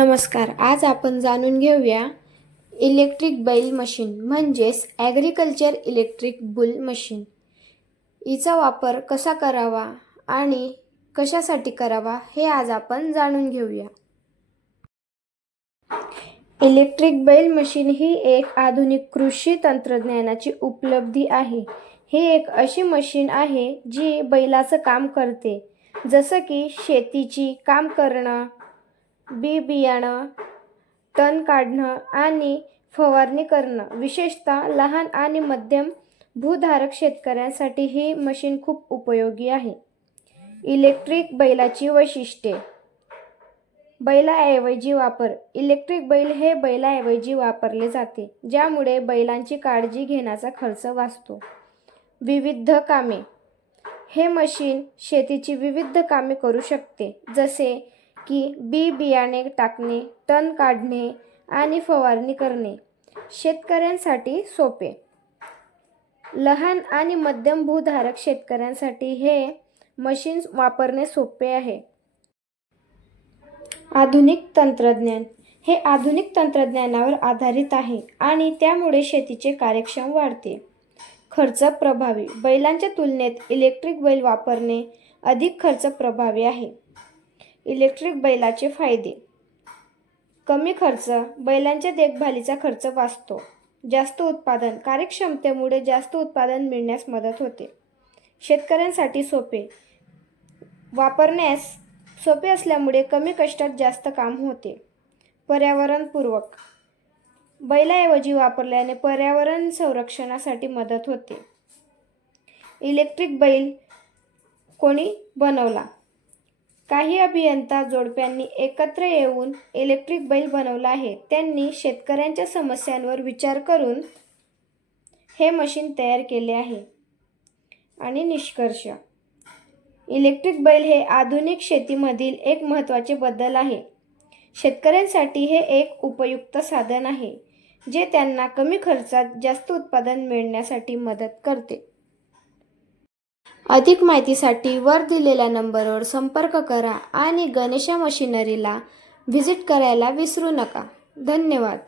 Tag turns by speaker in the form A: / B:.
A: नमस्कार आज आपण जाणून घेऊया इलेक्ट्रिक बैल मशीन म्हणजेच ॲग्रिकल्चर इलेक्ट्रिक बुल मशीन हिचा वापर कसा करावा आणि कशासाठी करावा हे आज आपण जाणून घेऊया. इलेक्ट्रिक बैल मशीन ही एक आधुनिक कृषी तंत्रज्ञानाची उपलब्धी आहे. ही एक अशी मशीन आहे जी बैलाचं काम करते. जसं की शेतीची काम करणं बी बियाणं तण काढणं आणि फवारणी करणं. विशेषतः लहान आणि मध्यम भूधारक शेतकऱ्यांसाठी ही मशीन खूप उपयोगी आहे. इलेक्ट्रिक बैलाची वैशिष्ट्ये. बैलाऐवजी वापर. इलेक्ट्रिक बैल हे बैलाऐवजी वापरले जाते ज्यामुळे बैलांची काळजी घेण्याचा खर्च वाचतो. विविध कामे. हे मशीन शेतीची विविध कामे करू शकते जसे की बी बियाणे टाकणे तण काढणे आणि फवारणी करणे शेतकऱ्यांसाठी सोपे. लहान आणि मध्यम भूधारक शेतकऱ्यांसाठी हे मशीन्स वापरणे सोपे आहे. आधुनिक तंत्रज्ञान हे आधुनिक तंत्रज्ञानावर आधारित आहे आणि त्यामुळे शेतीचे कार्यक्षम वाढते. खर्च प्रभावी बैलांच्या तुलनेत इलेक्ट्रिक बैल वापरणे अधिक खर्च प्रभावी आहे. इलेक्ट्रिक बैलाचे फायदे. कमी खर्च बैलांच्या देखभालीचा खर्च वाचतो. जास्त उत्पादन कार्यक्षमतेमुळे जास्त उत्पादन मिळण्यास मदत होते. शेतकऱ्यांसाठी सोपे. वापरण्यास सोपे असल्यामुळे कमी कष्टात जास्त काम होते. पर्यावरणपूर्वक बैलाऐवजी वापरल्याने पर्यावरण संरक्षणासाठी मदत होते. इलेक्ट्रिक बैल कोणी बनवला? काही अभियंता जोडप्यांनी एकत्र येऊन इलेक्ट्रिक बैल बनवला आहे. त्यांनी शेतकऱ्यांच्या समस्यांवर विचार करून हे मशीन तयार केले आहे. आणि निष्कर्ष. इलेक्ट्रिक बैल हे आधुनिक शेतीमधील एक महत्त्वाचे बदल आहे. शेतकऱ्यांसाठी हे एक उपयुक्त साधन आहे जे त्यांना कमी खर्चात जास्त उत्पादन मिळण्यासाठी मदत करते. अधिक माहितीसाठी वर दिलेल्या नंबरवर संपर्क करा आणि गणेशा मशिनरीला व्हिजिट करायला विसरू नका. धन्यवाद.